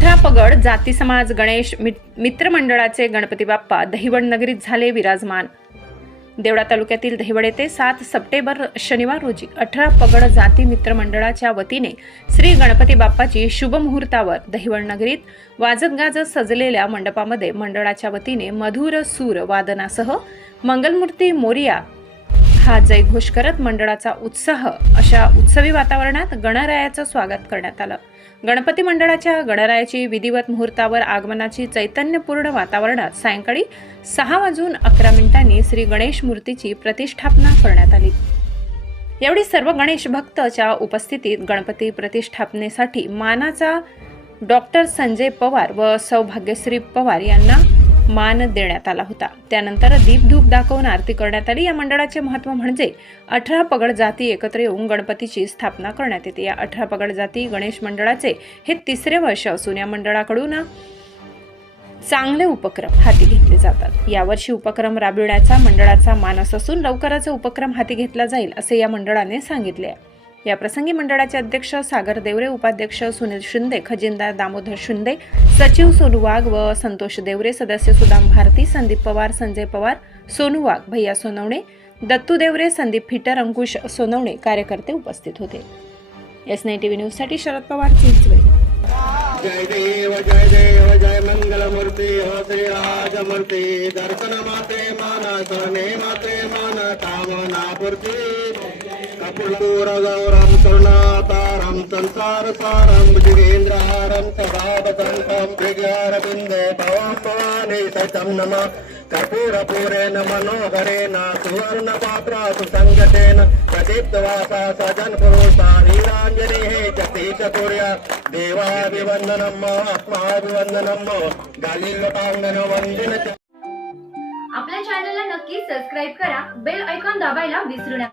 अठरा पगड जाती समाज गणेश मित्रमंडळाचे गणपती बाप्पा दहिवड नगरीत झाले विराजमान. देवळा तालुक्यातील दहिवड येथे सात सप्टेंबर शनिवार रोजी अठरा पगड जाती मित्रमंडळाच्या वतीने श्री गणपती बाप्पाची शुभमुहूर्तावर दहिवड नगरीत वाजत गाजत सजलेल्या मंडपामध्ये मंडळाच्या वतीने मधुर सूर वादनासह मंगलमूर्ती मोरिया हा जयघोष करत मंडळाचा उत्साह. अशा उत्सवी वातावरणात गणरायाचं स्वागत करण्यात आलं. गणपती मंडळाच्या गणरायाची विधिवत मुहूर्तावर आगमनाची चैतन्यपूर्ण वातावरणात सायंकाळी सहा वाजून अकरा मिनिटांनी श्री गणेश मूर्तीची प्रतिष्ठापना करण्यात आली. यावेळी सर्व गणेश भक्तच्या उपस्थितीत गणपती प्रतिष्ठापनेसाठी मानाचा डॉक्टर संजय पवार व सौभाग्यश्री पवार यांना मान देण्यात आला होता. त्यानंतर दीपधूप दाखवून आरती करण्यात आली. या मंडळाचे महत्त्व म्हणजे अठरा पगड जाती एकत्र येऊन गणपतीची स्थापना करण्यात येते. या अठरा पगड जाती गणेश मंडळाचे हे तिसरे वर्ष असून या मंडळाकडून चांगले उपक्रम हाती घेतले जातात. यावर्षी उपक्रम राबविण्याचा मंडळाचा मानस असून लवकरच उपक्रम हाती घेतला जाईल असे या मंडळाने सांगितले आहे. या प्रसंगी मंडळाचे अध्यक्ष सागर देवरे उपाध्यक्ष सुनील शिंदे खजिनदार दामोदर शिंदे सचिव सोनू वाघ व संतोष देवरे सदस्य सुदाम भारती संदीप पवार संजय पवार सोनू वाघ भैया सोनवणे दत्तू देवरे संदीप फिटर अंकुश सोनवणे कार्यकर्ते उपस्थित होते. एस नाईन टी व्ही न्यूजसाठी शरद पवार जय देव जय देव जय मंगलमूर्ती हो श्रीराजमूर्ती दर्शन माते माना माते माना कामना पूर्ती कपूर गौरम करुणातारम संसार सारम भुजगेंद्रहारम सदावसंतम विद्यारविंदे भवं भवानी सचम नमः। कर्पूरपूरेण मनोहरेण सुवर्ण पात्रा प्रदीप्तवासा सजन् पुरुषा नीलांजनेः जतीश कुर्या देवाभिवन्दनम् आत्माभिवन्दनम् गालिल्लपावनं वन्दिन आपल्या चॅनलला नक्की सबस्क्राईब करा बेल ऐकॉन दाबायला विसरू नका.